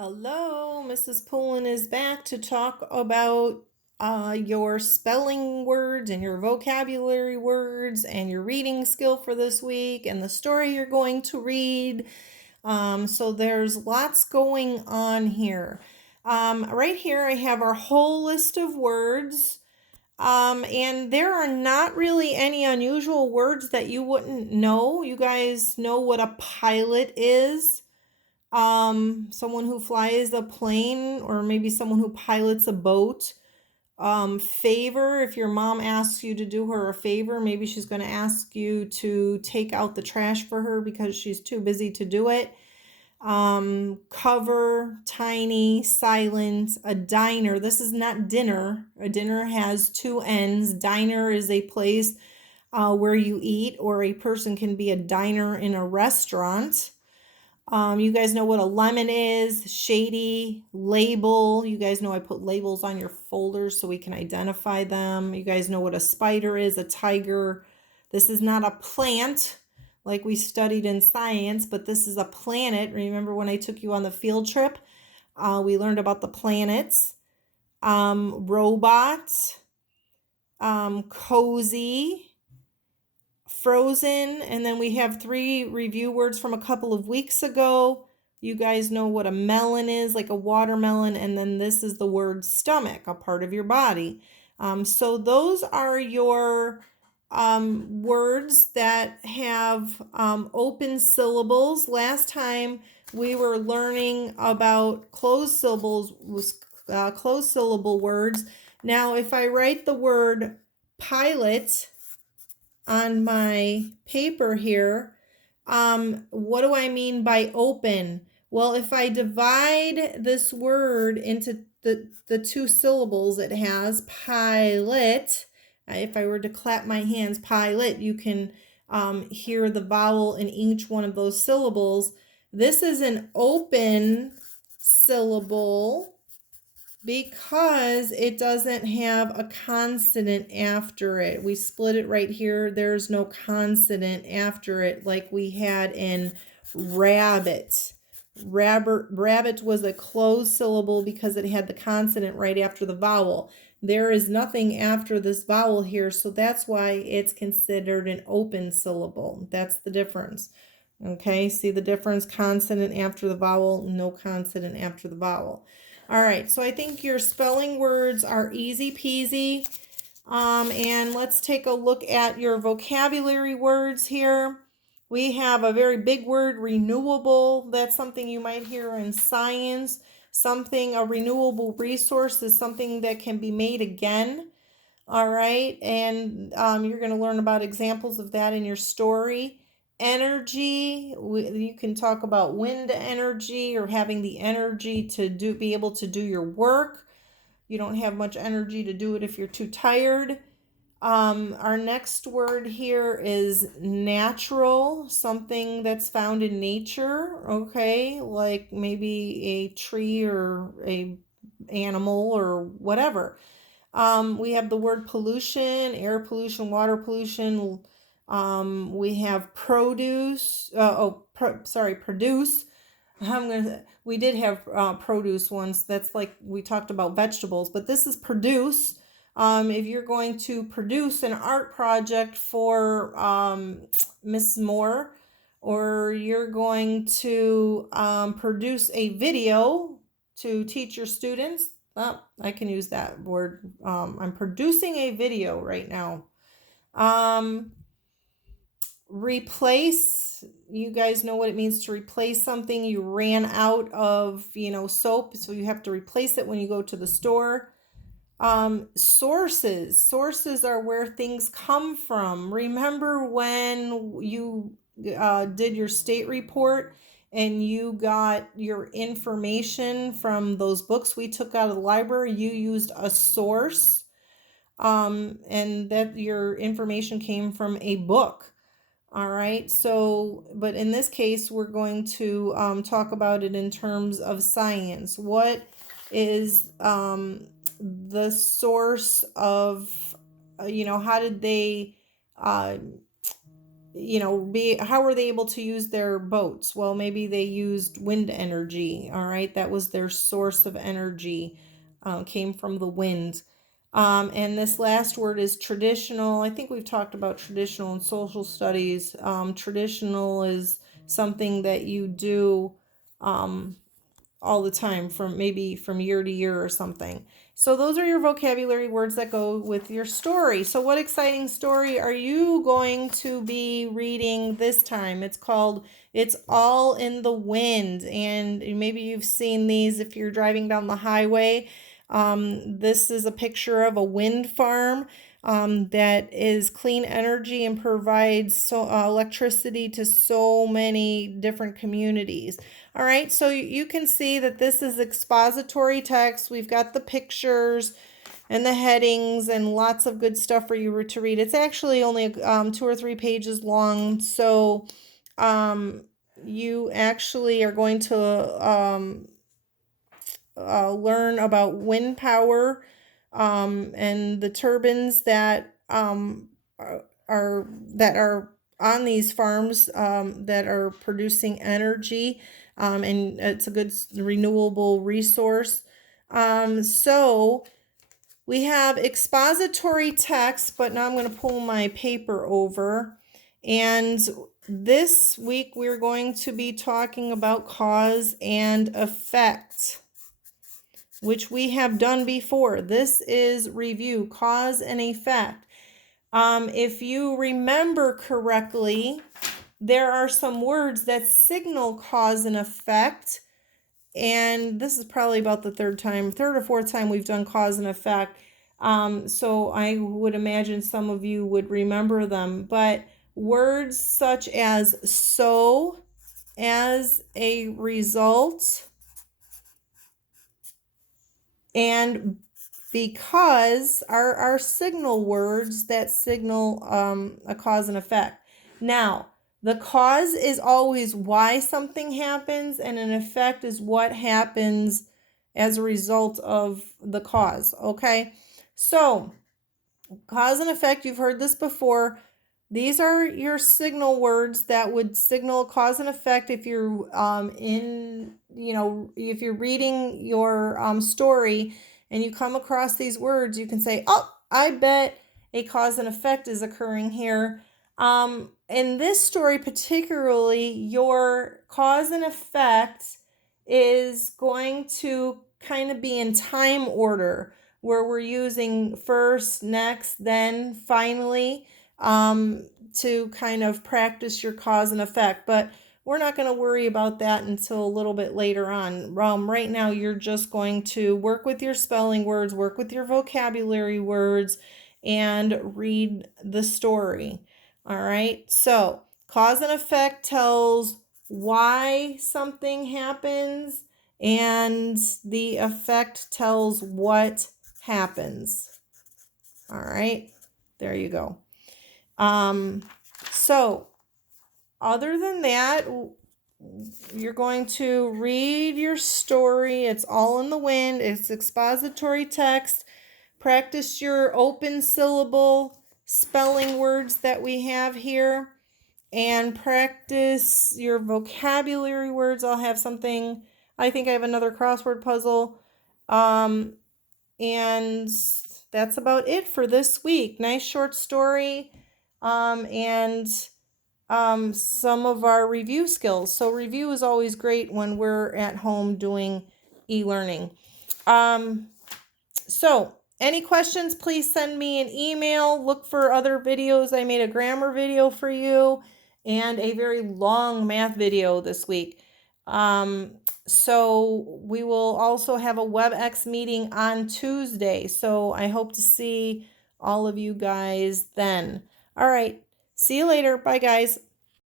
Hello, Mrs. Pullen is back to talk about your spelling words and your vocabulary words and your reading skill for this week and the story you're going to read. So there's lots going on here. Right here, I have our whole list of words. And there are not really any unusual words that you wouldn't know. You guys know what a pilot is. Someone who flies a plane, or maybe someone who pilots a boat. Favor, if your mom asks you to do her a favor, maybe she's going to ask you to take out the trash for her because she's too busy to do it. Cover, tiny, silent, a diner. This is not dinner. A dinner has two ends. Diner is a place where you eat, or a person can be a diner in a restaurant. You guys know what a lemon is, shady, label. You guys know I put labels on your folders so we can identify them. You guys know what a spider is, a tiger. This is not a plant like we studied in science, but this is a planet. Remember when I took you on the field trip? We learned about the planets. Robot, cozy, frozen, and then we have three review words from a couple of weeks ago. You guys know what a melon is, like a watermelon, and then this is the word stomach, a part of your body. So those are your words that have open syllables. Last time we were learning about closed syllables, closed syllable words. Now, if I write the word pilot on my paper here, what do I mean by open? Well, if I divide this word into the two syllables it has, pilot, if I were to clap my hands, pilot, you can hear the vowel in each one of those syllables. This is an open syllable because it doesn't have a consonant after it. We split it right here. There's no consonant after it like we had in rabbit. Rabbit was a closed syllable because it had the consonant right after the vowel. There is nothing after this vowel here, so that's why it's considered an open syllable. That's the difference. Okay, see the difference? Consonant after the vowel, no consonant after the vowel. All right, so I think your spelling words are easy peasy. And let's take a look at your vocabulary words here. We have a very big word, renewable. That's something you might hear in science. A renewable resource is something that can be made again. All right, and you're going to learn about examples of that in your story. Energy, you can talk about wind energy or having the energy to be able to do your work. You don't have much energy to do it if you're too tired. Our next word here is natural, something that's found in nature, okay, like maybe a tree or a animal or whatever. We have the word pollution, air pollution, water pollution. We have produce. Produce. We did have produce once. That's like we talked about vegetables, but this is produce. If you're going to produce an art project for Miss Moore, or you're going to produce a video to teach your students, I can use that word. I'm producing a video right now. Replace, you guys know what it means to replace something. You ran out of, soap, so you have to replace it when you go to the store. Sources are where things come from. Remember when you did your state report and you got your information from those books we took out of the library? You used a source, and that your information came from a book. All right, so, but in this case, we're going to talk about it in terms of science. What is the source of, how did they how were they able to use their boats? Well, maybe they used wind energy. All right, that was their source of energy, came from the wind. And this last word is traditional. I think we've talked about traditional in social studies. Traditional is something that you do um, all the time, from year to year or something. So those are your vocabulary words that go with your story. So what exciting story are you going to be reading this time? It's called It's All in the Wind, and maybe you've seen these if you're driving down the highway. This is a picture of a wind farm that is clean energy and provides electricity to so many different communities. All right, so you can see that this is expository text. We've got the pictures and the headings and lots of good stuff for you to read. It's actually only 2 or 3 pages long, so you actually are going to learn about wind power and the turbines that are on these farms that are producing energy, and it's a good renewable resource. So we have expository text, but now I'm going to pull my paper over. And this week we're going to be talking about cause and effect, which we have done before. This is review, cause and effect. If you remember correctly, there are some words that signal cause and effect. And this is probably about the third or fourth time we've done cause and effect. So I would imagine some of you would remember them. But words such as so, as a result, and because are signal words that signal a cause and effect. Now, the cause is always why something happens, and an effect is what happens as a result of the cause, okay? So, cause and effect, you've heard this before. These are your signal words that would signal cause and effect. If you're if you're reading your story and you come across these words, you can say, oh, I bet a cause and effect is occurring here. In this story particularly, your cause and effect is going to kind of be in time order, where we're using first, next, then, finally, to kind of practice your cause and effect. But we're not going to worry about that until a little bit later on. Right now, you're just going to work with your spelling words, work with your vocabulary words, and read the story. All right, so cause and effect tells why something happens, and the effect tells what happens. All right, there you go. So other than that, you're going to read your story. It's all in the wind. It's expository text. Practice your open syllable spelling words that we have here, and practice your vocabulary words. I'll have something, I think I have another crossword puzzle. And that's about it for this week. Nice short story, and some of our review skills. So review is always great when we're at home doing e-learning. So any questions, please send me an email. Look for other videos. I made a grammar video for you and a very long math video this week. So we will also have a WebEx meeting on Tuesday. So I hope to see all of you guys then. All right. See you later. Bye, guys.